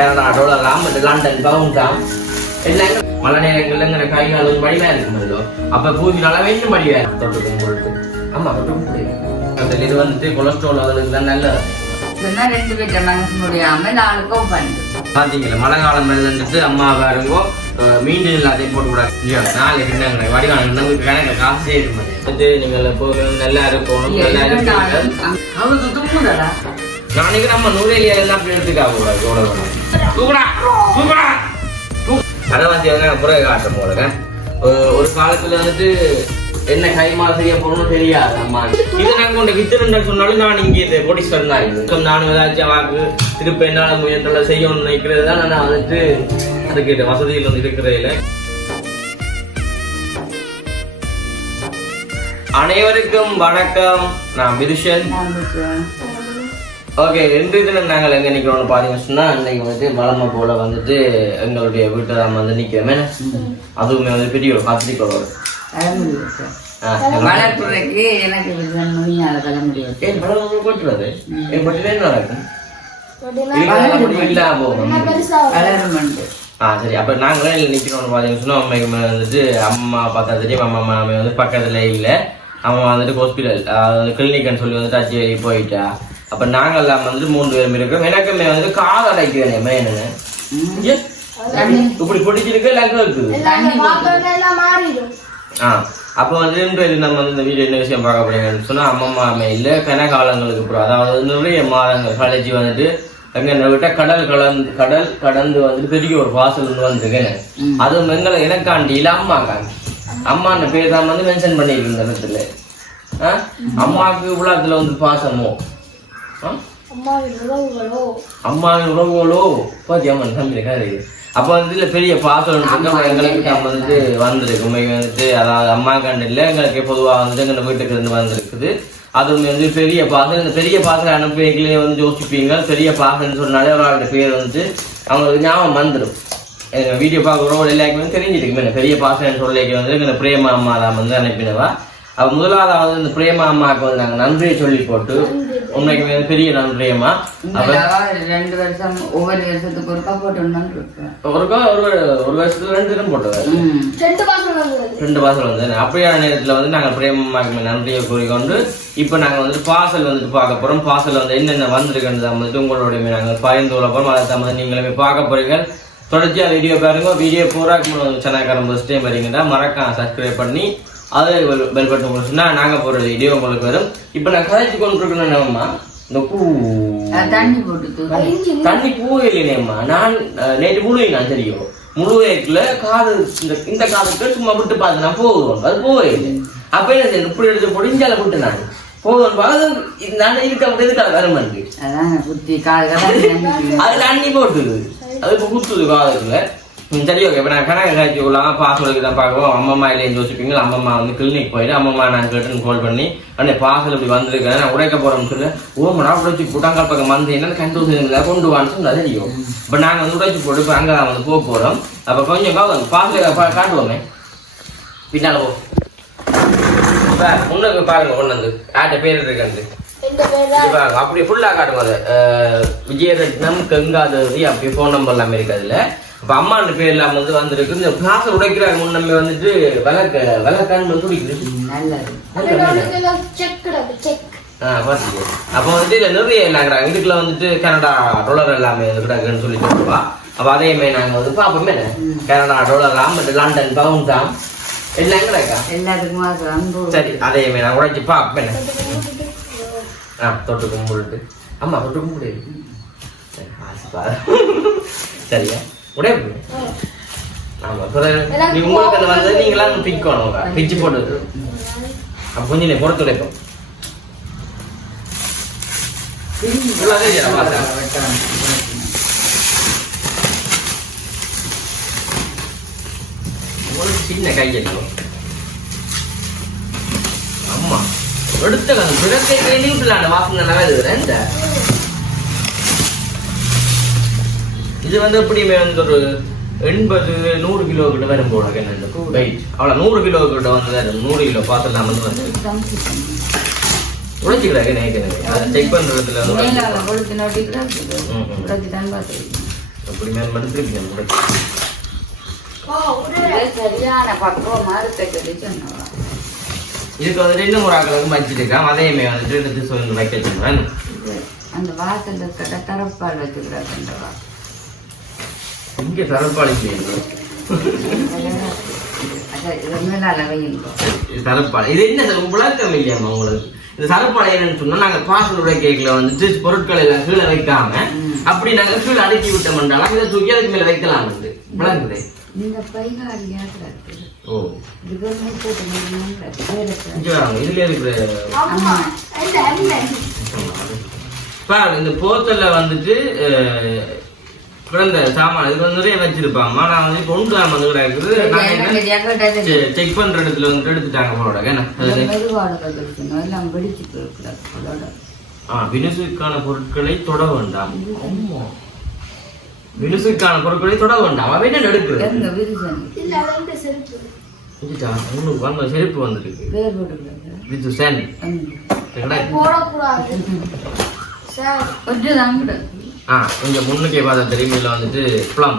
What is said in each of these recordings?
Canada டாலராம் London பவுண்டாம். எல்லாம் மழை நேரங்கள்ல எங்க கை கால் கொஞ்சம் வடிவா இருக்குமല്ലോ அப்ப பூசினால இன்னும் வடிவா இருக்கும். தொட்டுக்கும் பொழுது ஆமா அதில் இது வந்துட்டு கொலஸ்ட்ரால் அதுக்கு தான் நல்லது. சொன்னா ரெண்டு பேர்ட்ட மனசு முடியாம நாளுக்கும் பண்ணு பாத்தீங்களா? மழை காலம் வந்துட்டு அம்மா பாருங்கோ மீண்டும் எல்லாத்தையும் போட்டு இல்லையா நாளைக்கு என்னங்க வடிவான நமக்கு கணக்கு காசே இருக்கும் வந்து நீங்கள் எப்போதுமே நல்லா இருக்கணும் நல்லா இருக்கணும் அவருக்கு தும்முதடா நாளைக்கு நம்ம நூலேலியா எல்லாம் அப்படி எடுத்துக்காக கூடாது தூக்குடா தூக்குடா. வந்து ஒரு- காலத்துல வந்துட்டு என்ன கைமா செய்ய போகணும்னு தெரியாது அம்மா. இது நாங்க கொண்டு வித்துருன்னு சொன்னாலும் நான் இங்கே இது கோடீஸ்வரன் தான். இது நானும் ஏதாச்சும் வாக்கு திருப்ப என்னால முயற்சிகளை செய்யணும்னு நினைக்கிறது தான் நான் வந்துட்டு அதுக்கு வசதியில் வந்து இருக்கிறதில்ல அனைவருக்கும் வணக்கம். நான் விதுஷன் ஓகே ரெண்டு தினம் நாங்கள் எங்க நிக்கிறோம்னு பாத்தீங்கன்னு சொன்னா இன்னைக்கு வந்து வளமை போல வந்துட்டு எங்களுடைய வீட்டை தான் வந்து நிக்கிறோமே அதுவுமே வந்து பெரிய ஒரு கத்திரிக்கோள் வளர்ப்புறைக்கு எனக்கு வச்சு ஏன் படம் கொட்டுறது? என் பட்டில என்ன நடக்கும்? இல்லாம போகும். வளருமண்டு ஆ சரி அப்ப நாங்களே இல்லை நிக்கிறோம்னு பாத்தீங்கன்னு சொன்னா அம்மைக்கு மேல வந்துட்டு அம்மா பார்த்தா தெரியும் அம்மா மாமி வந்து பக்கத்துல இல்ல. அம்மா வந்துட்டு ஹாஸ்பிட்டல் கிளினிக்னு சொல்லி வந்துட்டு அச்சேரி போயிட்டா. அப்ப நாங்க எல்லாம் வந்து மூணு பேரும் இருக்கிறோம். எனக்குமே வந்து காது அடைக்கிறேன் மேனு இப்படி பிடிச்சிருக்கு எல்லாம் இருக்குது. ஆ அப்போ வந்து இன்று நம்ம வந்து இந்த வீடியோ என்ன விஷயம் பார்க்க போறீங்கன்னு சொன்னா அம்மா மாமே இல்ல கனகாலங்களுக்கு அப்புறம் அதாவது நிறைய மாதங்கள் கழிச்சு வந்துட்டு எங்க விட்ட கடல் கலந்து கடல் கடந்து வந்துட்டு பெரிய ஒரு வாசல் ஒன்று வந்திருக்கேன் அதுவும் எங்களை எனக்காண்டி இல்ல அம்மாக்காண்டி அம்மான்னு பேர் தான் வந்து மென்ஷன் பண்ணியிருக்கு இந்த இடத்துல? அம்மாவுக்கு உலகத்துல வந்து பாசமோ? ஆ? அம்மாவின் உறவுகளோ? பாத்தியம்மன் தம்பி கதை அப்ப வந்து இதுல பெரிய பாசம் எங்களுக்கு நம்ம வந்துட்டு வந்திருக்கு. உண்மைக்கு வந்துட்டு அதாவது அம்மா கண்டு இல்ல எங்களுக்கு பொதுவா வந்து எங்க வீட்டுக்கு இருந்து வந்திருக்குது. அதுவும் வந்து பெரிய பாசம். இந்த பெரிய பாசம் அனுப்பிங்களே வந்து யோசிப்பீங்க. பெரிய பாசம்னு சொன்னாலே அவரோட பேர் வந்துட்டு அவங்களுக்கு ஞாபகம் வந்துடும் வீடியோ பார்க்குறோம் எல்லாருக்குமே தெரிஞ்சிருக்கு பெரிய பாசம் சொல்லிக்கு வந்து எங்க பிரேமா அம்மா தான் வந்து அனுப்பினவா. அவ முதலாவது இந்த பிரேமா அம்மாவுக்கு வந்து நாங்க நன்றியை சொல்லி போட்டு உண்மைக்குமே வந்து பெரிய நன்றியம்மா. அப்ப ரெண்டு வருஷம் ஒவ்வொரு வருஷத்துக்கு ஒருக்கா போட்டு ஒருக்கா ஒரு ஒரு வருஷத்துல ரெண்டு தினம் போட்டது ம். ரெண்டு பாசல் வந்து அப்படியான நேரத்துல வந்து நாங்க பிரேமமாக்கு நன்றியை கூறிக்கொண்டு இப்போ நாங்க வந்துட்டு பார்சல் வந்துட்டு பார்க்க போறோம். பார்சல் வந்து என்னென்ன வந்திருக்குன்றத வந்துட்டு உங்களுடைய நாங்க பகிர்ந்து கொள்ள போறோம். அதை தான் வந்து நீங்களுமே பார்க்க போறீங்க தொடர்ச்சியா வீடியோ பாருங்க. வீடியோ பூராக்கு முன்னாடி சேனல் ஃபர்ஸ்ட் டைம் வரீங்கன்னா மறக்காம சப்ஸ்கிரைப் பண்ணி அதே பெல் பட்டன் கொடுத்துனா நாங்க போற வீடியோ உங்களுக்கு வரும். இப்போ நான் கதைச்சு கொண்டு இருக்கேன் நம்மம்மா இந்த பூ. அது தண்ணி போட்டு தண்ணி. பூவே இல்லைனேம்மா நான் நேற்று முழுவை நான் தெரியும் முழுவேக்குல காது இந்த இந்த காதுக்கு சும்மா விட்டு பார்த்து நான் போதும் அது போவே இல்லை. அப்ப என்ன செய்யணும்? இப்படி எடுத்து பொடிஞ்சால விட்டு நான். போதும் இது நான் இருக்க புத்தி கால்கள் அதுல அண்ணி போட்டுது. அது இப்போ குத்துது காதுக்குள்ள. சரி ஓகே இப்போ நான் கணக்கு காய்ச்சி விடலாம்? பாஸ்வேர்டுக்கு தான் பார்க்குவோம் அம்மம்மா இல்லைன்னு யோசிப்பீங்க அம்மம்மா வந்து கிளினிக் போயிட்டு அம்மம்மா நான் கேட்டுன்னு கால் பண்ணி அண்ணே பாசல் இப்படி வந்திருக்கேன் நான் உடைக்க போறோம்னு சொல்லி. ஓமடா உடைச்சு புட்டாங்கால் பக்கம் வந்து என்ன கண்டு கொண்டு வான்னு சொன்னா தெரியும் இப்போ நாங்கள் வந்து உடைச்சு போட்டு இப்போ அங்கே வந்து போக போகிறோம் அப்போ கொஞ்சம் காவல் பாசல காட்டுவோமே. பின்னால போ. இப்ப முன்னுக்கு பாருங்க கொண்டு வந்து. யார்கிட்ட பேர் இருக்குன்ட்டு இது பாருங்க, அப்படியே ஃபுல்லா காட்டுங்க அது. அஹ், விஜயரட்னம் கங்காதேவி அப்படி ஃபோன் நம்பர் எல்லாமே இருக்கு அதுல. அப்ப அம்மான்ற பேர் எல்லாம் வந்து வந்திருக்கு. இந்த கிளாஸ் உடைக்கிறாங்க. முன்னமே வந்துட்டு விளக்க விளக்கான்னு வந்து பாத்தீங்க. அப்ப வந்துட்டு இதுல நிறைய இல்லாங்கிறாங்க இதுக்குள்ள வந்துட்டு கனடா டாலர் எல்லாமே இருக்கிறாங்கன்னு சொல்லி சொல்லுவா. அப்ப அதையுமே நாங்க வந்து பாப்போமே கனடா டாலர் மற்ற லண்டன் பவுண்ட் தான் எல்லாம் கிடைக்கா எல்லாத்துக்கும் சரி அதையுமே நான் உடைச்சு பாப்பேன் ஆ தொட்டு கும்பிட்டு அம்மா தொட்டு கும்பிடு. சரியா? உடைய ஆமா பிறகு நீ உங்களுக்கு அந்த வந்து நீங்களாம் பிக்கணும் பிச்சு போட்டு அப்ப கொஞ்சம் பொறுத்து உடைப்போம் சின்ன கையெல்லாம் அம்மா எடுத்த பிறத்தை கையில விட்டுலாண்ட வாசனை நல்லா இருக்குது இந்த இது வந்து எப்படியுமே வந்து ஒரு எண்பது நூறு கிலோ கிட்ட வரும் போல என்ன வெயிட் அவ்வளோ நூறு கிலோ கிட்ட வந்து வரும். நூறு கிலோ பார்த்துலாம் வந்து வந்து உழைச்சிக்கிறாங்க நினைக்கிறேன் அதை செக் பண்ணுறதுல அப்படி மேல் மடுத்துருக்கீங்க கூட இது சரியான சொன்னவா? இதுக்கு வந்துட்டு இன்னும் ஒரு ஆக்களுக்கு வச்சிருக்கேன் அதையுமே வந்துட்டு எடுத்து சொல்லி வைக்க சொல்றேன் இது அந்த வாசல்ல இருக்கிற தரப்பால் வச்சுக்கிறாங்கன்றவா இங்கே இது தரப்பாளை. இது என்ன விளக்கம் இல்லையாம்மா உங்களுக்கு? இந்த தரப்பாளை என்னன்னு சொன்னா நாங்க பாசலுடைய கேக்ல வந்துட்டு பொருட்களை எல்லாம் கீழே வைக்காம. அப்படி நாங்க கீழே அடுக்கி விட்டோம்னாலும் இதை தூக்கி அதுக்கு மேல வைக்கலாம் வந்து விளங்குது ஓ. இதுல இருக்கிற இந்த போத்தல்ல வந்துட்டு கிடந்த சாமான் இது வந்து நிறைய வச்சிருப்பாங்க. நான் வந்து கொண்டு தான் வந்து கிடக்குது நான் என்ன செக் பண்ற இடத்துல வந்து எடுத்துட்டாங்க போலோட என்ன? ஆ வினுசுக்கான பொருட்களை தொட வேண்டாம். வினுசுக்கான பொருட்களை தொட வேண்டாம். அவன் என்ன எடுக்கிறது வந்த செருப்பு வந்துருக்கு. வித்து கொஞ்சம் தான் ஆ இங்க முன்னுக்கே பார்த்தா தெரியும் இதுல வந்துட்டு ப்ளம்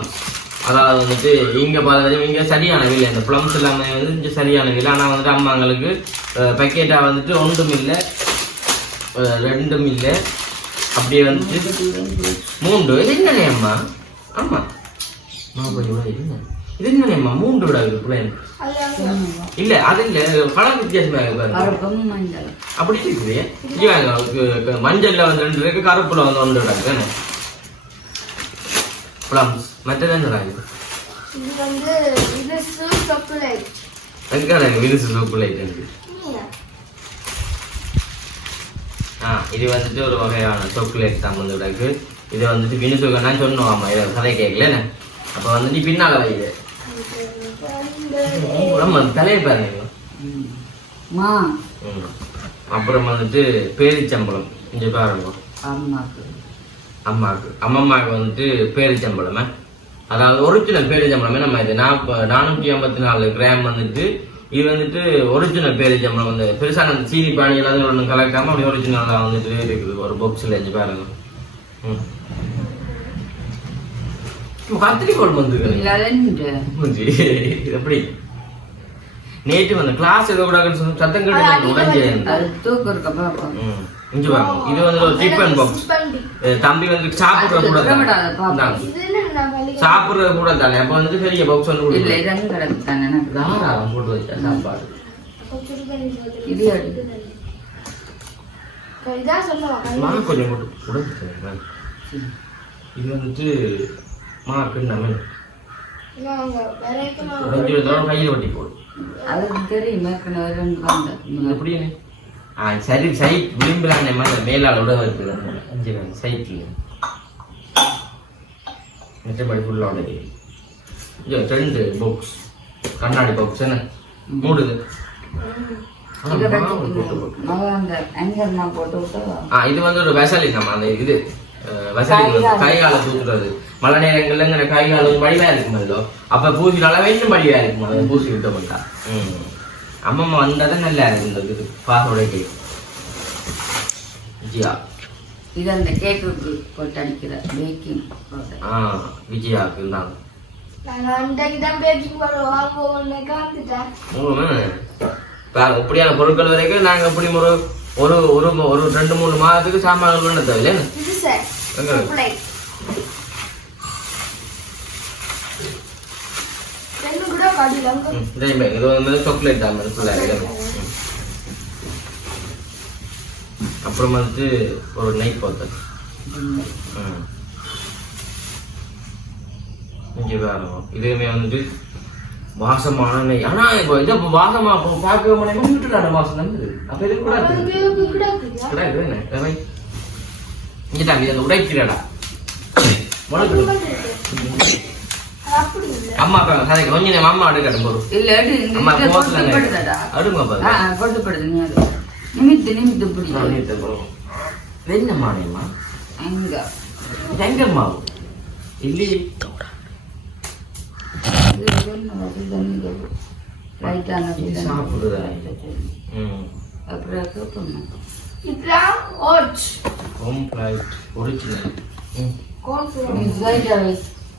அதாவது வந்துட்டு இங்க பார்த்தா தெரியும் இங்க சரியான விலை. அந்த ப்ளம்ஸ் எல்லாமே வந்து இங்க சரியான விலை. ஆனா வந்துட்டு அம்மாங்களுக்கு பேக்கெட்டா வந்துட்டு ஒன்றும் இல்லை. ரெண்டும் இல்லை. அப்படியே வந்துட்டு மூன்று. இது என்னனே அம்மா? ஆமா. மாப்பிள்ளை இவ்வளவு இருங்க. இது என்னனே அம்மா? மூன்று விட இருக்கு பிள்ளைங்க இல்ல அது இல்ல. கலர் வித்தியாசமா இருக்கு அப்படி இருக்குது. மஞ்சள்ல வந்து ரெண்டு இருக்கு கருப்புல வந்து ஒன்று கிடக்கு இது சாக்லேட் வெங்காயம் இருக்கு விரிசு சோப்பு லைட் இருக்கு? ஆ இது வந்துட்டு ஒரு வகையான சாக்லேட் தான் வந்து கிடக்கு. இது வந்துட்டு வினுசுகன்னா சொன்னோம் ஆமா இதை கதை கேட்கல அப்ப வந்துட்டு பின்னால வைது நம்ம தலையை பாருங்க. அப்புறம் வந்துட்டு பேரிச்சம்பளம் இங்க பாருங்க. அம்மாவுக்கு அம்மம்மாவுக்கு வந்துட்டு பேரிச்சம்பளமே அதாவது ஒரிஜினல் பேரிச்சம்பளமே நம்ம இது நானூற்றி ஐம்பத்தி நாலு கிராம் வந்துட்டு இது வந்துட்டு ஒரிஜினல் பேரிச்சம்பளம் வந்து பெருசாக அந்த சீனி பாணி எல்லாத்தையும் ஒன்றும் கலக்காம அப்படி ஒரிஜினலாக வந்துட்டு இருக்குது. ஒரு பாக்ஸில் வச்சு பாருங்க. ம். கத்திரிக்கோள் மூஞ்சி. எப்படி? நேற்று வந்து கிளாஸ் எதோ கூட சத்தம் கேட்டு உடஞ்சி அது இங்க பாருங்க. இது வந்து ஒரு டிஃபன் பாக்ஸ் தம்பி வந்து சாப்பிடுற கூட தான். சாப்பிடுறது கூட தானே. அப்ப வந்துட்டு பெரிய பாக்ஸ் வந்து இல்ல கொடுக்கல இதங்க கிடக்கு தானே. தாராளம் போட்டு வச்சா சாப்பாடு. இது அடி. இதான் சொல்லுவாங்க மா கொஞ்சம் போட்டு இது வந்துட்டு மாக்கு நம்ம கையில் வட்டி போடும் அதுக்கு தெரியும்? வந்தது எப்படி ஆ சரி சைட் விளிம்பிலான மாதிரி உடம்பு இருக்குது. அஞ்சு சைட்டில் மிச்சப்படி ஃபுல்லாக இது ரெண்டு பாக்ஸ் கண்ணாடி பாக்ஸ் என்ன? மூடுது. இதை வந்து ஒரு வெசலி நம்ம அந்த இது. அஹ், வசலி வந்து கை கால தூக்குறது. மழை நேரங்கள்ல இங்க கை கால வடிவா இருக்கும் அதுல அப்ப பூசினால இன்னும் வடிவா இருக்கும் பூசி விட்ட மாட்டா அம்மம்மா வந்தாதான் நல்லா இருக்கும் இந்த இது பாசோட கை விஜயா. இது அந்த கேக்குக்கு போட்டு அடிக்கிற பேக்கிங் ஆ விஜயாக்கு இருந்தாங்க தான் இப்படியான பொருட்கள் வரைக்கும் நாங்க இப்படி ஒரு ஒரு ஒரு ரெண்டு மூணு மாதத்துக்கு சாமான்கள் வேணும் தேவையில்லை இது சார் எங்க? சாக்லேட் ரெண்டு கூட கடிதம் ம், இதே மாதிரி. இது வந்து சாக்லேட் தான் ஃபுல்லாக எல்லாமே. அப்புறம் வந்து ஒரு போத்தல் ம். இங்கே வேணும் இதுவுமே வந்துட்டு வாசமான நெய் ஆனா இப்போ இது இப்போ வாசமா இப்போ பார்க்க முடியாம விட்டுலான வாசம் தான் இருக்குது அப்போ இது கூட கூட என்ன இதை வை. இங்கே தான் இதை உடைக்கிறடா இல்லை அம்மா அப்பா கதை கொஞ்சம் நேரம் அம்மா அடுக்கட்டும் போதும் இல்ல அம்மா படுதடா. அடுங்க ஆ, பாருங்க ஆ, போட்டு படுது நீ எடு. நிமித்து நிமித்து பிடி. நான் நீத்த போறோம் என்ன மானியம்மா எங்க? எங்க மாவு இல்லையே இது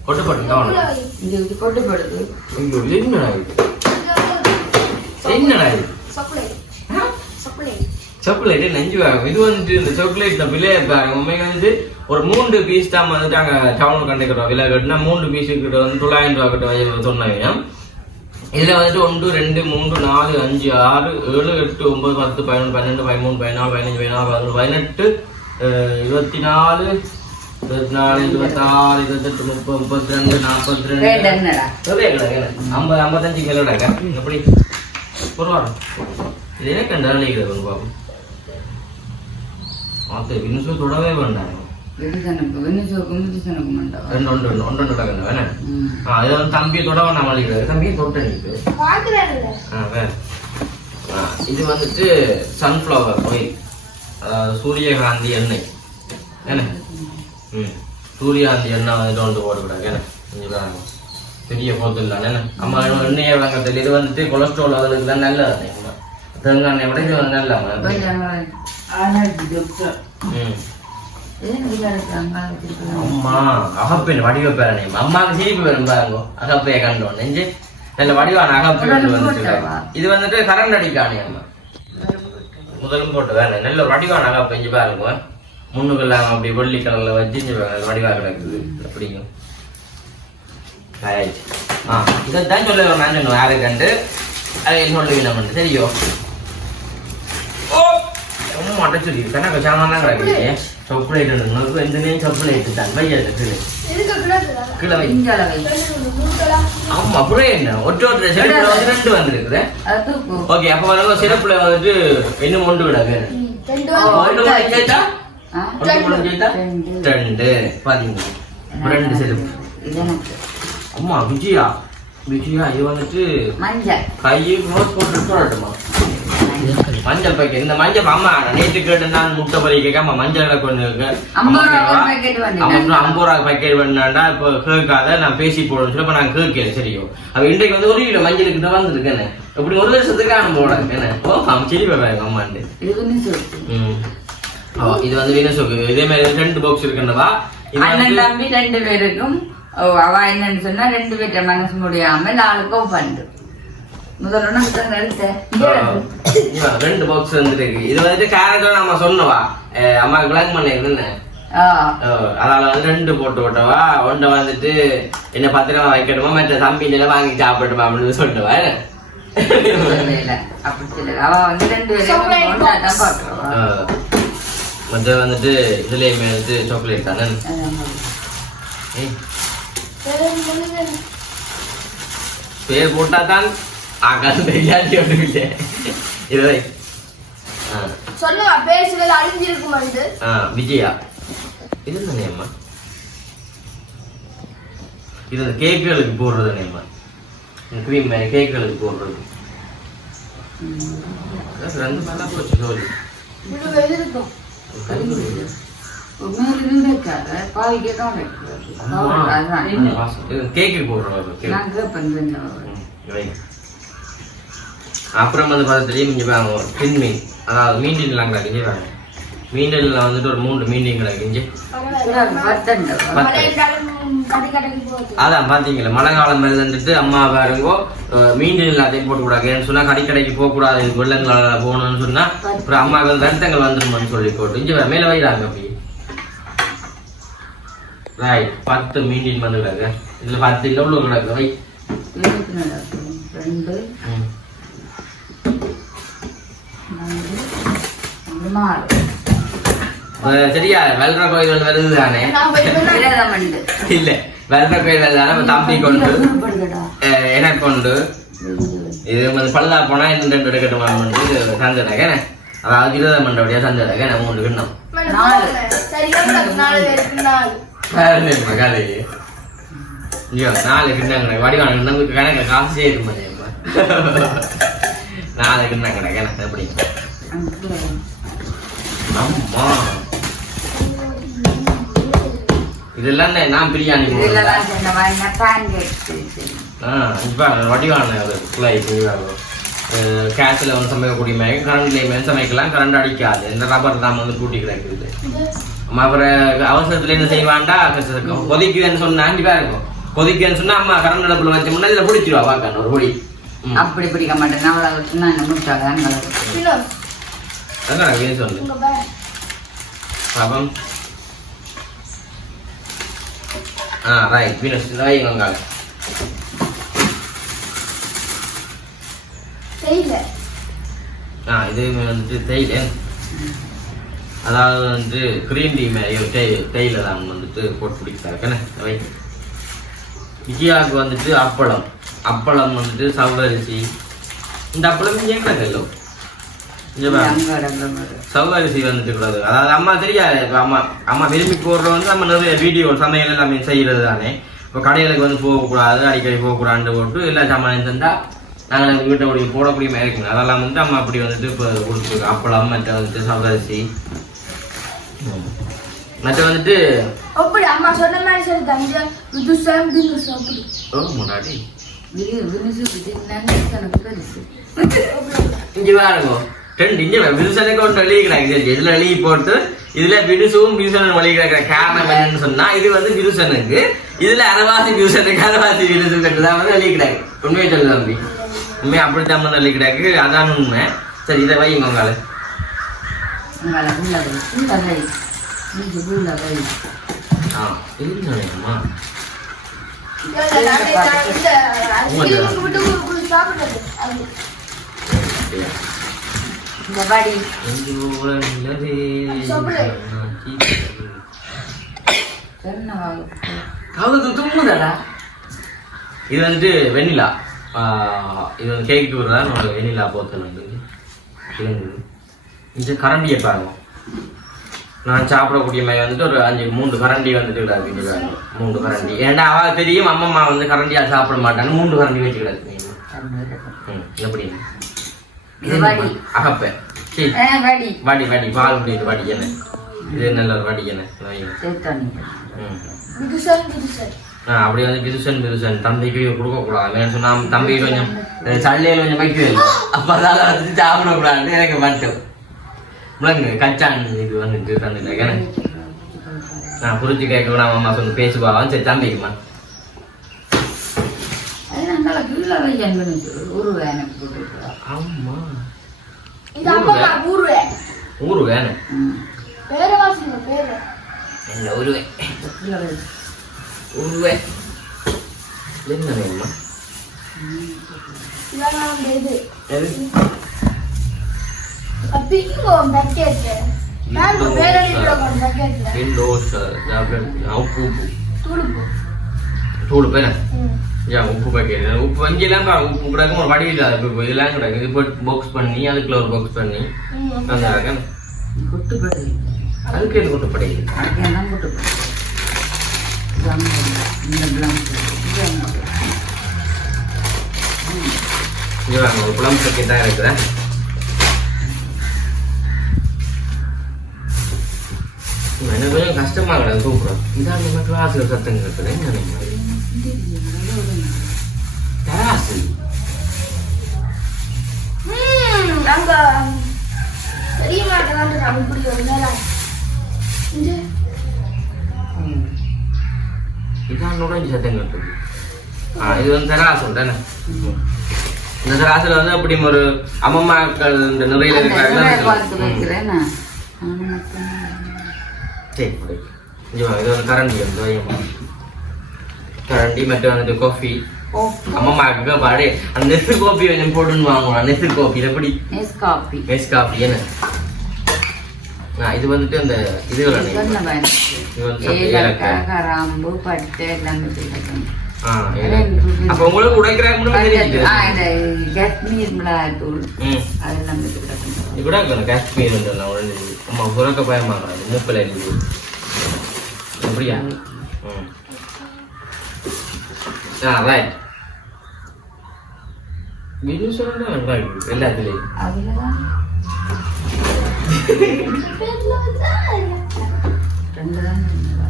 நீ லைட்டா வை. கொட்டு போட்டு கவனம் இது? சாக்லேட் நெஞ்சு வந்துட்டு இந்த சாக்லேட் விலை பாருங்க. உண்மைக்கு வந்துட்டு ஒரு மூன்று பீஸ் தான் வந்துட்டு அங்கே டவுன் கண்டுக்கிறோம் விலை கட்டினா மூன்று பீஸுக்கிட்ட வந்து தொள்ளாயிரம் ரூபா கிட்ட சொன்னாங்க. இதில் வந்துட்டு ஒன்று ரெண்டு மூன்று நாலு அஞ்சு ஆறு ஏழு எட்டு ஒன்பது பத்து பதினொன்று பன்னெண்டு பதிமூணு பதினாலு பதினஞ்சு பதினாறு பதினெட்டு இருபத்தி நாலு இருபத்தி நாலு இருபத்தாறு இருபத்தெட்டு முப்பது முப்பத்தி ரெண்டு நாற்பத்தி ரெண்டு ஐம்பது ஐம்பத்தஞ்சு கிலோ கிடக்கு எப்படி? பரவாயில்ல இது என்ன கண்டாலிக்கிறது ஒன்று பாப்போம். அது இன்னும் தொடவே வேண்டாம். விருதனுக்கு வினுசோக்கும் விருதனுக்கு மண்டபம் ரெண்டு ஒன்று ரெண்டு ஒன்று ரெண்டு கிடக்கு வேணே. ம். ஆ இதை வந்து தம்பியை தொட தம்பியை தொட்ட இது வந்துட்டு சன்ஃப்ளவர் ஆயில் அதாவது சூரியகாந்தி எண்ணெய். என்ன ம் சூரியகாந்தி எண்ணெய் இது வந்து போடக்கூடாது என்ன கொஞ்சம் பெரிய போத்தில் தானே என்ன அம்மா எண்ணெயை வாங்கத்தில் இது வந்துட்டு கொலஸ்ட்ரால் அதுக்கு தான் நல்லது அம்மா தேங்காய் எண்ணெய் விட இது வந்து நல்ல ம் அம்மா அகப்பின் வடிவ பேரணி அம்மாவுக்கு சிரிப்பு வரும் பாருங்க அகப்பைய கண்டோம் நெஞ்சு நல்ல வடிவான அகப்பை வந்துட்டு இது வந்துட்டு கரண்ட் அடிக்கானே அம்மா முதலும் போட்டு வேணாம் நல்ல வடிவான அகப்பை இங்க பாருங்க முன்னுக்கெல்லாம் அப்படி வெள்ளி கலர்ல வச்சு இங்க பாருங்க, வடிவா கிடக்குது. அப்படிங்க ஆயிடுச்சு. ஆ இதைத்தான் சொல்ல நான் சொன்னோம் யாருக்கண்டு அதை சொல்லுவீங்க நம்ம சரியோ ஓ ரொம்ப அடைச்சிருக்கு கணக்கு சாமான் கிடக்குது. சாக்லேட் உனக்கு எந்த நேரம் சாக்லேட் தான். பையா இருக்குது இதுக்கு கிலோல கீழே வை இஞ்சால வை நூறுகளா ஆமா அப்படியே என்ன? ஒற்றை ஒற்றை சிறப்புல வந்து ரெண்டு வந்திருக்குது. ஓகே அப்ப சிறப்புல வந்துட்டு இன்னும் ஒன்று கிடக்கு? ரெண்டு. இது எனக்கு அம்மா விஜயா. விஜயா இது வந்துட்டு கையை க்ளோஸ் போட்டு சொல்லட்டுமா மஞ்சள் பாக்கெட் இந்த மஞ்சள் அம்மா நேற்று கேட்டு நான் முட்டை பொறி கேட்காம மஞ்சள் கொண்டு இருக்கு. ஐம்பது ரூபா பாக்கெட் வேணாண்டா இப்போ கேட்காத நான் பேசி போடணும் சொல்லி நான் கேட்கல. சரியோ. அப்ப இன்றைக்கு வந்து ஒரு கிலோ மஞ்சள் கிட்ட வந்திருக்கேன் எப்படி ஒரு வருஷத்துக்கு போட என்ன? ஓ சரி அம்மாண்டு. இது வந்து வீனஸுக்கு இதே மாதிரி ரெண்டு பாக்ஸ் இருக்குன்னவா இது அண்ணன் வந்து தம்பி ரெண்டு பேருக்கும் அவ என்னன்னு சொன்னா ரெண்டு பேர்ட்ட மனசு முடியாம நாளுக்கும் ஆ, ரெண்டு பாக்ஸ் வந்துருக்கு. இது வந்துட்டு கேரக்டர் நம்ம சொன்னவா? அஹ் அம்மாக்கு பிளாக் பண்ணிருக்குன்னு ஆ. அதால வந்து ரெண்டு போட்டு விட்டவா? ஒன்றை வந்துட்டு என்ன பத்திரமா வைக்கணுமா மற்ற தம்பியில வாங்கி சாப்பிட்டுமா அப்படின்னு சொல்லிட்டுவா இல்ல, அப்படி சொல்லல அவ வந்து ரெண்டு பேரும் மற்ற வந்துட்டு இதுலயுமே வந்து சாக்லேட் தானே? பேர் போட்டா தான் ஆகாது தெரியாது இல்லை இது வை. ஆ. சொன்னா பேசுறது அழிஞ்சிருக்கும் வந்து. ஆ விஜயா. இது தானே அம்மா? இது கேக்குகளுக்கு போடுறது தானே அம்மா? க்ரீம் மாதிரி கேக்குகளுக்கு போடுறது. ரெண்டு போச்சு இது இருக்கும். கேக்கு போடுறோம் அப்புறம் வந்து பார்த்தா தெரியும் மீன் அதாவது மீன் இல்லாங்களா இங்கே மீன் வந்துட்டு ஒரு மூன்று மீன் கிஞ்சி பத்தண்டு அதான் பாத்தீங்களா மழை காலம் மாதிரி வந்துட்டு அம்மா பாருங்கோ மீன் எல்லாத்தையும் போட்டு கூடாது ஏன்னு சொன்னா கறிக்கடைக்கு போக கூடாது வெள்ளங்களால போகணும்னு சொன்னா அப்புறம் அம்மாவுக்கு வருத்தங்கள் வந்துருமான்னு சொல்லி போட்டு. இங்க மேல வைறாங்க அப்படி ரைட் பத்து மீன் வந்து கிடக்கு இதுல பத்து இல்லை உள்ள கிடக்கு. நாலு ரெண்டு. நாலு. சரியா? வெள்ளர கோயில் ஒன்று வருது தானே இல்ல வெள்ளர கோயில் வருது தானே தம்பி கொண்டு. எனக்கு கொண்டு. இது வந்து பழுதா போனா இன்னும் ரெண்டு எடுக்கட்டுமான்னு இது சந்தடக அதாவது இருபது மண்டபடியா சந்தடக நான் மூணு கிண்ணம். நாலு. ஐயோ நாலு கிண்ணம் வடிவான கிண்ணம் கணக்கு காசு சேரும் நாலு கிண்ணம் கிடக்கு எப்படி? அம்மா. இதெல்லாம் நான் பிரியாணி வடிவான ஒரு குழாய் கேஸில் வந்து சமைக்கக்கூடிய மாதிரி கரண்ட்லேயுமே சமைக்கலாம் கரண்ட் அடிக்காது. இந்த ரப்பர் தான் வந்து கூட்டி கிடக்குது. அம்மா அப்புறம் அவசரத்துல என்ன செய்வான்டா கொதிக்குதுன்னு சொன்னா அஞ்சு பேர் இருக்கும் கொதிக்கன்னு சொன்னா அம்மா கரண்ட் அடுப்புல வச்சோம்னா இதுல பிடிச்சிருவா பாக்க ஒரு பொடி. அப்படி பிடிக்க மாட்டேன். நான் அவ்வளோ விட்டுனா என்ன நான் வேணும் சொல்லு? பாபம் ஆ ரைட் வீணஸ் இந்த வைங்க உங்கால தெரியல ஆ இது வந்துட்டு தேயிலை அதாவது வந்து கிரீன் டீ தேயிலை தான் வந்துட்டு போட்டு வை விஜயாவுக்கு வந்துட்டு அப்பளம் அப்பளம் வந்துட்டு சவ்வரிசி இந்த அப்பளம் இங்கே கிடக்கல்லோ சவ்வரிசி வந்துட்டு கூடாது அதாவது அம்மா தெரியாது இப்ப அம்மா அம்மா விரும்பி போடுறது வந்து நம்ம நிறைய வீடியோ சமையல் எல்லாமே செய்யறது தானே இப்போ கடைகளுக்கு வந்து போகக்கூடாது அடிக்கடி போகக்கூடாதுன்னு போட்டு எல்லா சாமான் தந்தா நாங்கள் வீட்டை அப்படி போடக்கூடிய மாதிரி இருக்குங்க அதெல்லாம் வந்து அம்மா அப்படி வந்துட்டு இப்போ கொடுத்துருக்கு அப்பளம் மற்ற வந்துட்டு சவ்வரிசி ம். மற்ற வந்துட்டு அப்படி அம்மா சொன்ன மாதிரி சரி தங்க விதுசம் விதுசு அப்படி ஓ முன்னாடி இங்கே பாருங்க ரெண்டு இங்கே ஒன்று எழுதிக்கிறாங்க சரி இதில் எழுதி போட்டு இதுல விதுசுவும் விதுசனும் எழுதிக்கிற காரணம் என்னன்னு சொன்னா இது வந்து விதுசனுக்கு இதுல அரவாசி விதுசனுக்கு அரவாசி விதுசனுக்கு தான் வந்து எழுதிக்கிறாங்க உண்மையை சொல்லு தம்பி. உண்மையை அப்படித்தான் வந்து எழுதிக்கிறாங்க அதான் உண்மை. சரி இதை வைங்க உங்களை ஆ சாப்பிடுறது இது வந்துட்டு வெண்ணிலா. இது வந்து கேக் விடுறா நம்ம வெண்ணிலா போத்தல் வந்து இறங்குது இது கரண்டியை பாருங்க. நான் சாப்பிடக்கூடிய மாதிரி வந்துட்டு ஒரு அஞ்சு மூன்று கரண்டி வந்துட்டு கிடாது. மூன்று கரண்டி. ஏன்னா அவ தெரியும் அம்மம்மா வந்து கரண்டியா சாப்பிட மாட்டான்னு மூன்று கரண்டி வச்சு கிடாது ம் எப்படி. அகப்ப வாடி வாடி வாடி பால் முடியுது வாடி என்ன? இது நல்ல ஒரு வாடி என்ன அப்படி வந்து பிதுசன் பிதுசன் தம்பிக்கு கொடுக்க கூடாது சொன்னா தம்பி கொஞ்சம் சல்லையில கொஞ்சம் வைக்க இல்லை அப்ப அதால வந்து சாப்பிடக்கூடாது. எனக்கு மட்டும். முழங்கு கச்சான் இது வந்து தந்துல எனக்கு. நான் புரிஞ்சு கேட்க அம்மா சொல்லி பேசுவாங்க சரி தம்பிக்குமா அது நல்லா கீழே வையன் உருவ எனக்கு போட்டு ஆமா இது அப்பா ஊருவே ஊரு வேணும் பேரை வாசிங்க பேரு என்ன உருவே கீழே வை உருவே என்ன வேணுமா இதான் நம்ம இது எது? பிங்கோ பக்கெட் நான் பேர் எழுதிடுற பக்கெட்ல விண்டோஸ் சாக்லேட் உப்பு உப்பு துடுப்பு தூள் பேன ம் ஏன் உப்பு பாக்கெட் உப்பு வங்கியெல்லாம் பா- உப்பு கிடக்கும் ஒரு வடிவில் அது இப்போ இதெல்லாம் கிடக்கு இது போட்டு பாக்ஸ் பண்ணி அதுக்குள்ள ஒரு பாக்ஸ் பண்ணி அந்த கொட்டுப்படு. அதுக்கு என்ன கொட்டுப்படு? இந்த ப்ளம் இது வாங்க. ஒரு புலம் பாக்கெட் தான் இருக்குதா. எனக்கு கொஞ்சம் கஷ்டமா கிடக்கு சூப்பரம் இதான் நம்ம கிளாஸில் சத்தம் கேட்குது என்ன இப்படி ஒரு நேரம் இது ஆ வந்து தராசு தானே? இந்த தராசுல வந்து அப்படி ஒரு அம்மம்மாக்கள் இந்த நிறையில சரி வா, இது வந்து. கரண்டி வந்து காஃபி ஓ அம்மாக்கு பாடு அந்த நெசு காஃபி கொஞ்சம் போட்டுன்னு வாங்குவோம் நெசு காஃபி எப்படி நெஸ் காப்பி நெஸ் காஃபி என்ன ஆ, இது வந்துட்டு அந்த இதுகள் அணை. சொன்ன பயன் இது வந்து சத்து ஏலக்காய் ஏலக்காய். கராம்பு பட்டை ரைட் பிஜு சொல்லுங்க வெங்காயம் எல்லாத்துலேயும் அதுலதான் பேர்ல வந்தா ரெண்டு தான் இருந்ததா.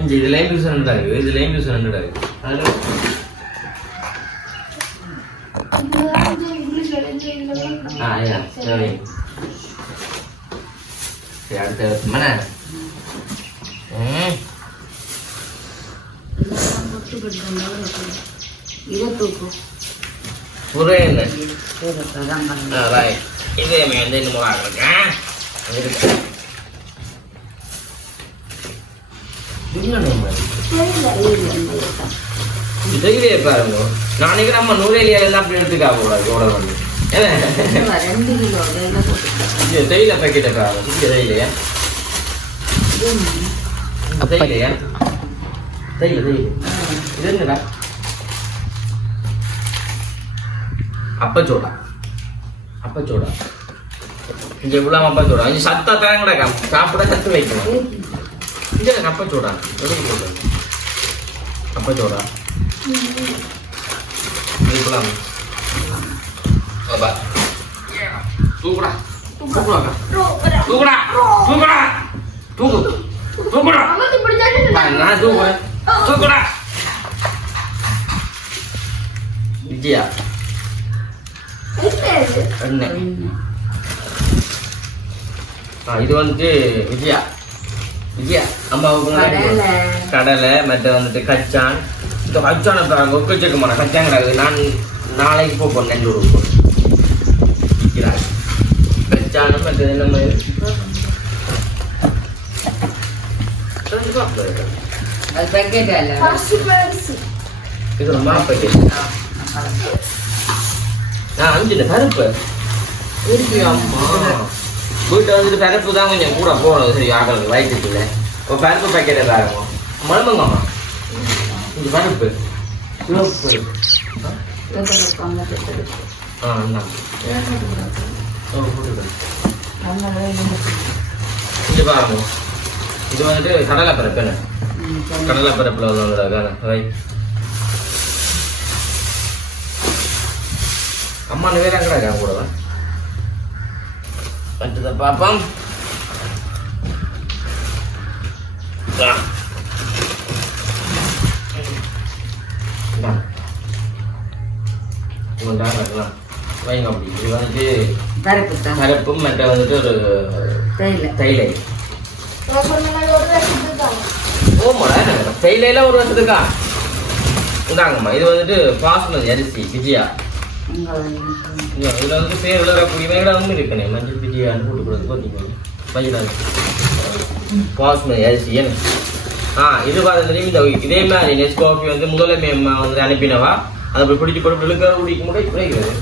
இங்க இதுலயும் பியூஸ் ரெண்டு இருக்கு இதுலயும் பியூஸ் ரெண்டு இருக்கு அதுல இது வந்து இங்கிலீஷ்ல ரெண்டு இங்கிலீஷ்ல ஆ ஐயா சரி சரி அடுத்த மன ம் இதை தூக்கு புரியல. இதே வந்து இன்னும் நம்பர் இதுலயே பாருங்க. நாளைக்கு நம்ம நூறேலியா எல்லாம் அப்படி எடுத்துக்கா கூடாது ஓட வந்து. இதுவா, தேயிலை பாக்கெட்டை பாருங்க தேயிலையா? தேயிலையா? தேயிலை தேயிலை இது என்னடா அப்பச்சோடா. அப்பச்சோடா. இங்க இவ்வளவு அப்பச்சோடா. இங்க சத்தா தான் கிடக்கா சாப்பிட சத்து வைக்கணும். இங்க அப்பச்சோடா. வெளியே போடு அப்பச்சோடா. இவ்வளவு. பாபா தூக்குடா தூக்குடா தூக்குடா. தூக்குடா. தூக்கு. தூக்குடா. நான் தூக்குறேன் தூக்குடா. விஜயா. இது வந்துட்டு விஜயா. விஜயா அம்மாவுக்கு கடலை. கடலை மற்ற வந்துட்டு கச்சான். இந்த கச்சான பாருங்க ஒக்கச்சக்கமான கச்சான் கிடக்குது நான் நாளைக்கு போக போறேன் நெல்லூருக்கு விற்கிறாங்க கச்சானம் மற்றது பார்ப்போம். அது பேக்கெட் அல்ல இது ரொம்ப பாக்கெட் நான் அஞ்சு கருப்பு இருக்கு அம்மா வீட்டில் வந்துட்டு பருப்பு தான் கொஞ்சம் கூட போகணும் சரி ஆக்களுக்கு வயிற்றுக்குள்ள ஒரு பருப்பு பாக்கெட்டை பாருங்க மழமங்கம்மா இது பருப்பு ஆ இந்தாங்க. ஓ. இது பாருங்க இது வந்துட்டு கடலை பருப்பு என்ன கடலை பருப்பில் உள்ளவங்க ரை. அம்மா வேற எங்கடா கூட அடுத்ததை பார்ப்போம். வைங்க அப்படி. இது வந்துட்டு பருப்பு தான். கருப்பும் மற்ற வந்துட்டு ஒரு தேயிலை. தைலை ஓமாடா தைலையில ஒரு வருஷத்துக்கா இந்தாங்கம்மா இது வந்துட்டு பாஸ்மதி அரிசி விஜயா இதில் வந்து பேர் விளையாடக்கூடிய வந்து இருக்கனே மஞ்சள் விஜயான்னு போட்டு கொடுத்து பார்த்தீங்க மஞ்சள் பாஸ்மதி அரிசி என்ன? ஆ இது பார்த்து இந்த இதே மாதிரி நெஸ் காஃபி வந்து முதலமை அம்மா வந்து அனுப்பினவா? அதை போய் பிடிச்சி போட்டு விழுக்க குடிக்க முடியும் குறைக்கிறது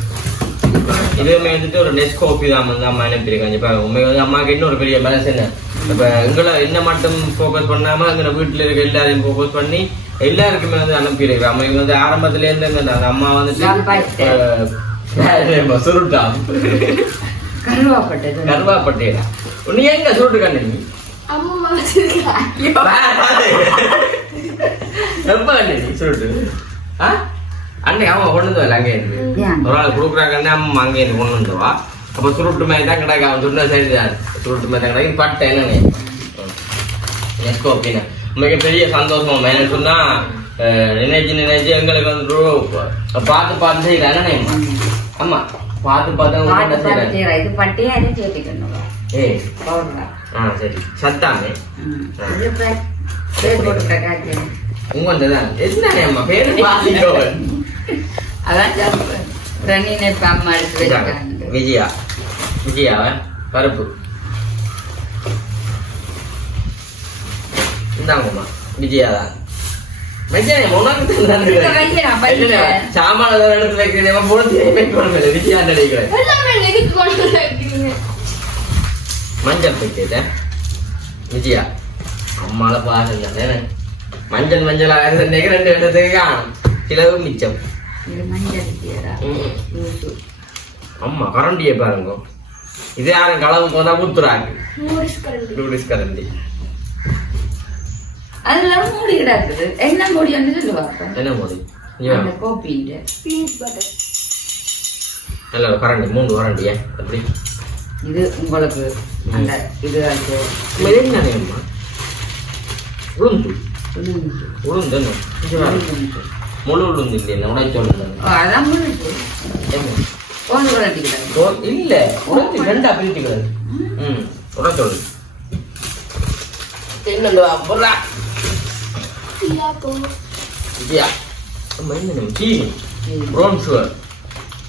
இதுவுமே வந்துட்டு ஒரு நெஸ் காஃபி தான் வந்து அம்மா அனுப்பியிருக்காங்க. இப்போ உண்மை வந்து அம்மாவுக்கு ஒரு பெரிய மனசு என்ன? இப்போ எங்களை என்ன மட்டும் ஃபோக்கஸ் பண்ணாம எங்களை வீட்டில் இருக்க எல்லாரையும் ஃபோக்கஸ் பண்ணி எல்லாருக்குமே வந்து அனுப்பியிருக்கிறேன் அம்மா இவங்க வந்து ஆரம்பத்துலேருந்து அந்த அம்மா வந்துட்டு சாப்பாட்டு. அஹ், சுருட்டா கருவாப்பட்டது கருவாப்பட்டேடா நீ எங்க சுருட்டு கண்ணு நீ? எப்ப கண்ணு நீ சுருட்டு? ஆ? அன்னை அவன் கொண்டு வந்து அங்கே இருந்து? ஒரு ஆள் கொடுக்குறாங்கன்னு அம்மா அங்கே இருந்து கொண்டு வந்துவா அப்போ சுருட்டு மாதிரி தான் கிடக்கு அவன் சொன்ன சரி தான். சுருட்டு மாதிரி தான் கிடக்கு. பட்டை என்னங்க? நெஸ்கோ அப்படின்னு. மிகப்பெரிய சந்தோஷம். என்ன சொன்னா அஹ், நினைச்சு நினைச்சு எங்களுக்கு வந்து பார்த்து பார்த்து செய்யறானே ஆமா. பார்த்து பார்த்து என்ன செய்யறாங்க இது பட்டியாரி சேர்த்துக்கணும் ஏய் பவுடரா? ஆ சரி. சத்தாமே? தான். என்னண்ணே அம்மா பேரு வாசிக்கோவன் அதான். ரணினை எடுத்து. விஜயா. விஜயாவா பருப்பு. இந்தாங்கம்மா விஜயா தான். சாமான எடுத்து வைக்கிறேன் போட்டு விஜயா நினைக்கிறேன் மஞ்சள் வைக்கிறத விஜயா அம்மால பாருங்க மஞ்சள் மஞ்சள் ஆகிறது ரெண்டு இடத்துக்கு காணும் சிலவு மிச்சம். அம்மா கரண்டியை பாருங்க. இது யாரும் களவு போதா ஊத்துறாங்க. நூடிஸ் கரண்டி. அதுல மூடி கிடக்குது. என்ன மூடி வந்து சொல்லு பார்ப்போம். என்ன மோடி? அந்த. நல்ல ஒரு கரண்டி மூணு கரண்டியா? அப்படி. இது உங்களுக்கு அந்த இது அது என்னே அம்மா? உளுந்து. உளுந்து. உளுந்து. முழு உளுந்து இல்லையா உடைச்ச அதான். என்ன கோந்து. ஓ, இல்ல. உடைச்சு ரெண்டா பிரிச்சுக்கிறது ம். உடைச்ச உளுந்து என்னண்டு பொருளா Vijaya brown sugar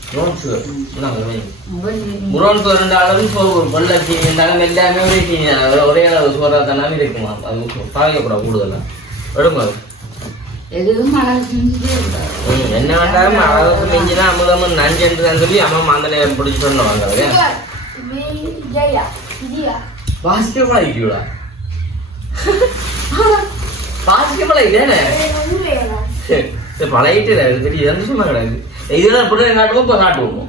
brown sugar நாங்கள் வேணும் முரோன் சுவரண்டாலும் சோ ஒரு பல்ல சீனி இருந்தாலும் எல்லாமே ஒரே சீனி ஒரே அளவு சுவரா தானே இருக்குமா? அது பாதிக்கப்படாது கூடுதலா? எடுங்க. எதுவும் அழகு செஞ்சுட்டே இருக்காரு என்ன வேண்டாம் அளவுக்கு மிஞ்சினா அமுதமும் நஞ்சு என்று தான் சொல்லி அம்மா மாந்தனை பிடிச்சி சொன்னவாங்க விஜயா விஜயா பாசிட்டிவா இருக்கீங்களா பாசிட்டிவா இதேனே எனக்கு தெரியும் எந்த சும்மா கிடையாது இதெல்லாம் இப்படி காட்டுவோம் இப்போ காட்டுவோம்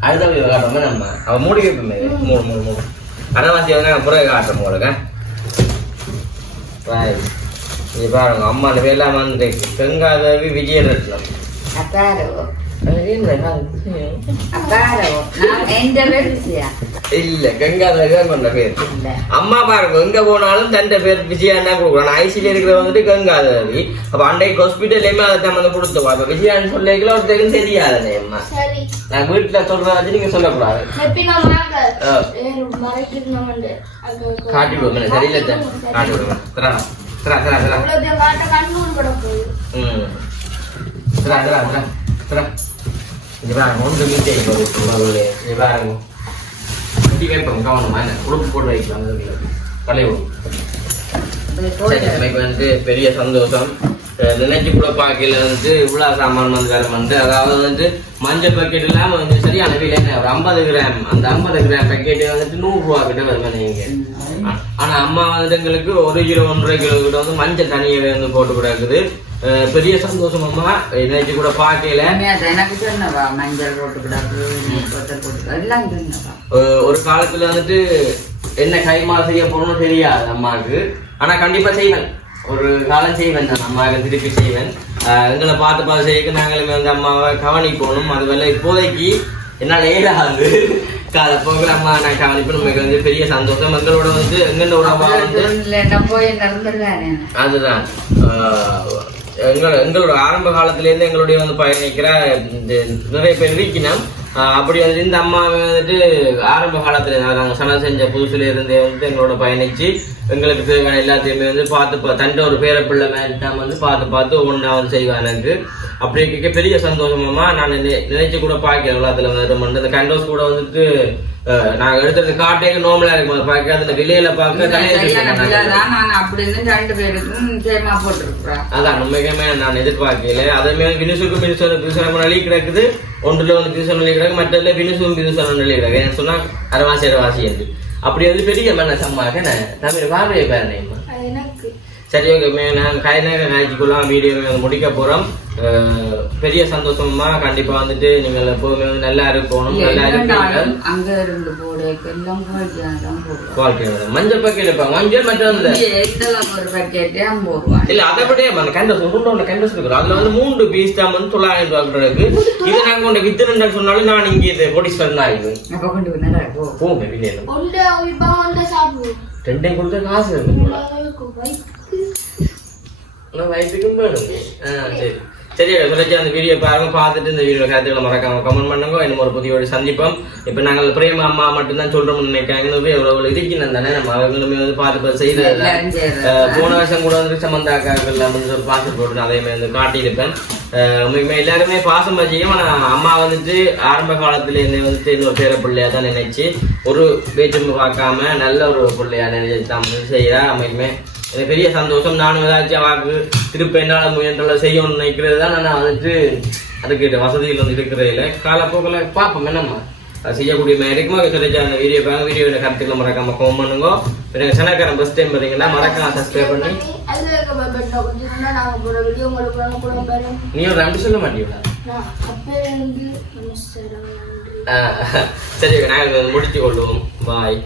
அடுத்த வீடியோ காட்டுவோம் நம்ம அவன் மூடி வைப்போமே மூணு மூணு மூணு அரைவாசி வந்து நாங்கள் பிறகு காட்டுறோம் உங்களுக்கு பாய் இது பாருங்க அம்மா வந்து செங்காதவி விஜயரத்னம். இல்ல கங்காதவி தான் கொண்ட பேர். அம்மா பாருங்க எங்க போனாலும் தன் பேர் விஜயா தான் கொடுக்குறோம் ஐசியில இருக்கிற வந்துட்டு கங்காதவி. அப்ப அன்றைக்கு ஹாஸ்பிட்டல்லையுமே அதை தான் வந்து கொடுத்தோம். அப்ப விஜயான்னு சொல்லிக்கல ஒருத்தருக்கும் தெரியாதுனே அம்மா. சரி. நான் வீட்டுல சொல்றத வச்சு நீங்க சொல்லக்கூடாது. நம்ம நம்ம காட்டி விடுங்க சரியில்லை சார் காட்டி விடுங்க தரா தரா தரா அவ்வளவு காட்ட கண்ணூர் பட போகுது ம் தரா தரா தரா தரா இது பாருங்க ஒன்று மீட்டே இப்போ இது பாருங்க குட்டி வைப்போம் கவனமா என்ன உடுப்பு போட்டு வைக்கலாம் எனக்கு வந்து பெரிய சந்தோஷம் நினைச்சு கூட பார்க்கல. வந்து இவ்வளோ சாமான் வந்து வேற வந்து அதாவது வந்து மஞ்சள் பாக்கெட் இல்லாம வந்து சரியான விலை ஒரு ஐம்பது கிராம் அந்த ஐம்பது கிராம் பாக்கெட் வந்துட்டு நூறு ரூபா கிட்ட வருவேன் நீங்க ஆனா அம்மா வந்துட்டு எங்களுக்கு ஒரு கிலோ ஒன்றரை கிலோ கிட்ட வந்து மஞ்சள் தனியாவே வந்து போட்டு கிடக்குது. பெரிய சந்தோஷம் அம்மா. நினைச்சு கூட பார்க்கல. எனக்கு சொன்னவா? மஞ்சள் போட்டு கிடக்கு எல்லாம் ஒரு காலத்துல வந்துட்டு என்ன கைமா செய்ய போறோம்னு தெரியாது அம்மாவுக்கு. ஆனா கண்டிப்பா செய்வேன். ஒரு காலம் செய்வேன் நான் அம்மாவுக்கு திருப்பி செய்வேன் எங்களை பார்த்து பார்த்து செய்ய நாங்களுமே வந்து அம்மாவை கவனிக்கணும் அதுவரை இப்போதைக்கு என்னால் ஏறாது கால போக அம்மா நான் கவனிப்பு நமக்கு வந்து பெரிய சந்தோஷம். எங்களோட வந்து எங்களோட வந்து இல்லைன்னா போய் நடந்துருக்கானே அதுதான். ஆஹ் எங்கள எங்களோட ஆரம்ப காலத்திலேருந்து எங்களுடைய வந்து பயணிக்கிற இந்த நிறைய பேர் இருக்கணும். அப்படி வந்து இந்த அம்மா வந்துட்டு ஆரம்ப காலத்துல நாங்கள் சனம் செஞ்ச புதுசுல இருந்தே வந்து எங்களோட பயணிச்சு எங்களுக்கு தேவையான எல்லாத்தையுமே வந்து பார்த்து பா- ஒரு பேர பிள்ளை மாதிரி தான் வந்து பார்த்து பார்த்து ஒவ்வொன்றா வந்து செய்வான் எனக்கு. அப்படி இருக்க பெரிய சந்தோஷமா நான் நினைச்சு கூட பார்க்கிறேன் எல்லாத்துல வந்து இந்த கண்டோஸ் கூட வந்துட்டு நாங்க எடுத்தது காட்டேக்கு நோமலா இருக்கும். பார்க்க அந்த விலையில பார்க்க தான். நான் அப்படி இருந்து ரெண்டு பேருக்கும் சேமா போட்டிருக்கிறேன் அதான் உண்மைக்குமே நான் எதிர்பார்க்கல. அதே பினிசுக்கும் பினிசன் பினிசன் நிலை கிடக்குது. ஒன்றுல வந்து பினிசன் நிலை கிடக்கு மற்றதுல பினிசும் பினிசன் நிலை கிடக்கு. ஏன்னு சொன்னா அரவாசி அரவாசி என்று. அப்படி வந்து பெரிய மன சம்மாக என்ன தமிழ் பார்வையை எனக்கு சரி ஓகே நான் கை நேரம் காய்ச்சிக்குள்ளாம் வீடியோ முடிக்க அஹ் பெரிய சந்தோஷமா கண்டிப்பா வந்துட்டு நீங்கள் எப்போதுமே வந்து நல்லா இருக்கணும் நல்லா இருந்தாலும் அங்க இருந்து போடுக்கு எல்லாம் மஞ்சள் பக்கெட் இருப்பாங்க மஞ்சள் ஐம்பது ரூபாய் இல்ல அதை விட அந்த கேண்டஸ் உருண்டோட கேண்டஸ் இருக்கு அதுல வந்து மூன்று பீஸ் தான் வந்து தொள்ளாயிரம் ரூபாய் இருக்கு இது நாங்க கொண்டு வித்துருந்தேன் சொன்னாலும் நான் இங்க இது கோடீஸ்வரன் தான் இது. வந்து போ. வெளியே ரெண்டையும் கொடுத்த காசு இருக்கு போல. இருக்கும் பைக்கு ஆனா வயிற்றுக்கும் வேணும் ஆ, சரி சரி சுரட்சி அந்த வீடியோ பாருங்க பார்த்துட்டு இந்த வீடியோ கருத்துக்களை மறக்காம கமெண்ட் பண்ணுங்க இன்னும் ஒரு புதிய ஒரு சந்திப்போம் இப்போ நாங்கள் பிரேம அம்மா மட்டும்தான் சொல்றோம்னு நினைக்கிறாங்க எவ்வளவு இருக்கணும் தானே நம்ம அவங்களுமே வந்து பார்த்து. அஹ் போன வருஷம் கூட வந்து சமந்தா அக்காக்கள் அப்படின்னு சொல்லி பாசம் போட்டு அதே மாதிரி வந்து காட்டியிருப்பேன் உண்மைக்குமே எல்லாருமே பாசம் வச்சியும் ஆனா அம்மா வந்துட்டு ஆரம்ப காலத்துல என்னை வந்துட்டு இன்னொரு பேர பிள்ளையா தான் நினைச்சு ஒரு வேற்றுமை பார்க்காம நல்ல ஒரு பிள்ளையா நினைச்சு தான் செய்யறா உண்மைக்குமே எனக்கு பெரிய சந்தோஷம். நானும் ஏதாச்சும் வாக்கு திருப்ப என்னால் முயன்றல செய்யணும்னு நினைக்கிறது தான் நான் வந்துட்டு அதுக்கு வசதிகள் வந்து இருக்கிறதில்ல காலப்போக்கில் பார்ப்போம் என்னம்மா. அது செய்யக்கூடிய மாதிரி இருக்குமா அந்த வீடியோ பாருங்க. வீடியோவில் கருத்துக்களை மறக்காம கமெண்ட் பண்ணுங்க. எனக்கு சனக்காரன் ஃபஸ்ட் டைம் பார்த்தீங்கன்னா மறக்காம சப்ஸ்கிரைப் பண்ணி. நீ ஒரு நன்றி சொல்ல மாட்டீங்களா சரி நாங்கள் முடிச்சு கொள்வோம். பாய்